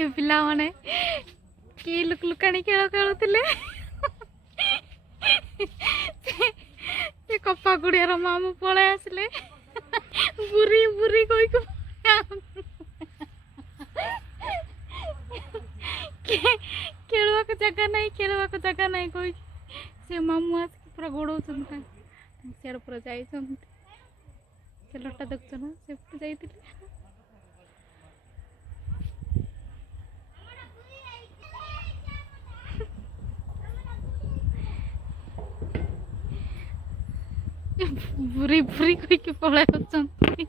ଏ ପିଲାମାନେ କି ଲୁକାଣି ଖେଳ ଖେଳୁଥିଲେ। ସେ କପା ଗୁଡିଆର ମାମୁଁ ପଳେଇ ଆସିଲେ ବୁରି ବୁରି କହିକୁ ଖେଳିବାକୁ ଜାଗା ନାହିଁ କହିକି ସେ ମାମୁଁ ଆସିକି ପୁରା ଗୋଡଉଛନ୍ତି ସିଆଡେ ପୁରା ଯାଇଛନ୍ତି। ସେ ଲଟା ଦେଖୁଛ ନା ସେପଟେ ଯାଇଥିଲେ। ବୁରି ବୁରି କହିକି ପଳେଇ ଆସୁଛନ୍ତି।